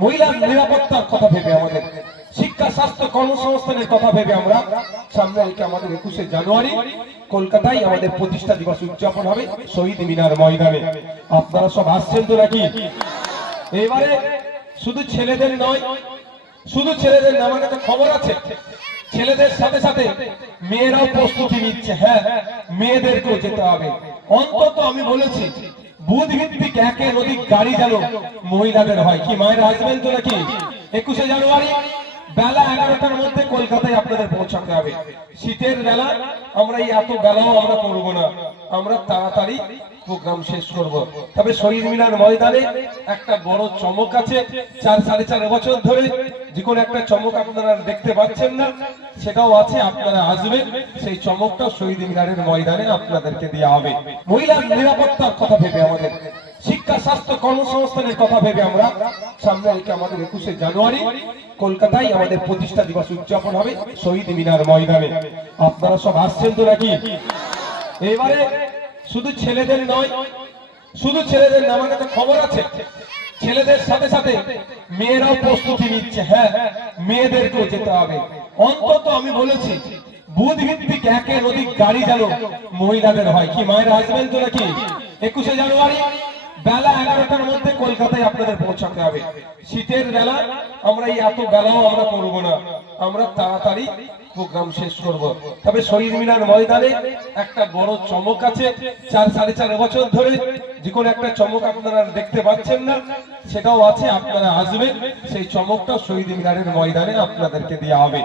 মহিলার নিরাপত্তার কথা ভেবে আমাদের, শিক্ষা, স্বাস্থ্য, কর্মসংস্থানের কথা ভেবে আমরা, সামনে রেখে আমাদের একুশে জানুয়ারি, কলকাতায় আমাদের প্রতিষ্ঠা দিবস উদযাপন হবে শহীদ মিনার ময়দানে। আপনারা সব আসছেন তো নাকি? এবারে শুধু ছেলেদের নয়, শুধু ছেলেদের না আমার খবর আছে। ছেলেদের সাথে সাথে মেয়েরাও প্রস্তুতি নিচ্ছে হ্যাঁ মেয়েদেরকেও যেতে হবে। অন্তত আমি বলেছি বুধ ভিত্তিক একে গাড়ি যেন মহিলাদের হয়। কি, মায়ের আসবেন তো নাকি? একুশে জানুয়ারি, বেলা এগারোটার মধ্যে কলকাতায় আপনাদের পৌঁছাতে হবে। শীতের বেলা আমরা এই এত বেলাও আমরা করব না। আমরা তাড়াতাড়ি প্রোগ্রাম শেষ করব। তবে শহীদ মিনার ময়দানে একটা বড় চমক আছে। চার, সাড়ে চার বছর ধরে যে কোনো একটা চমক আপনারা দেখতে পাচ্ছেন না, সেটাও আছে, আপনারা আসবেন, সেই চমকটা শহীদ মিনারের ময়দানে আপনাদেরকে দেওয়া হবে। মহিলার নিরাপত্তার কথা ভেবে আমাদের, শিক্ষা, স্বাস্থ্য, কর্মসংস্থানের কথা ভেবে আমরা, সামনে রেখে আমাদের একুশে জানুয়ারি, কলকাতায় আমাদের প্রতিষ্ঠা দিবস উদযাপন হবে শহীদ মিনার ময়দানে। আপনারা সব আসছেন তো নাকি? এবারে শুধু ছেলেদের নয় শুধু ছেলেদের না আমার খবর আছে। ছেলেদের সাথে সাথে মেয়েরাও প্রস্তুতি নিচ্ছে হ্যাঁ মেয়েদেরকেও যেতে হবে। অন্তত আমি বলেছি একুশে জানুয়ারি, বেলা এগারোটার মধ্যে কলকাতায় আপনাদের পৌঁছাতে হবে। শীতের বেলা, আমরা এই এত বেলাও আমরা করব না। আমরা তাড়াতাড়ি প্রোগ্রাম শেষ করব। তবে শহীদ মিনার ময়দানে একটা বড় চমক আছে। চার, সাড়ে চার বছর ধরে যে কোনো একটা চমক আপনারা দেখতে পাচ্ছেন না, সেটাও আছে, আপনারা আসবেন। সেই চমকটা শহীদ মিনারের ময়দানে আপনাদেরকে দেওয়া হবে।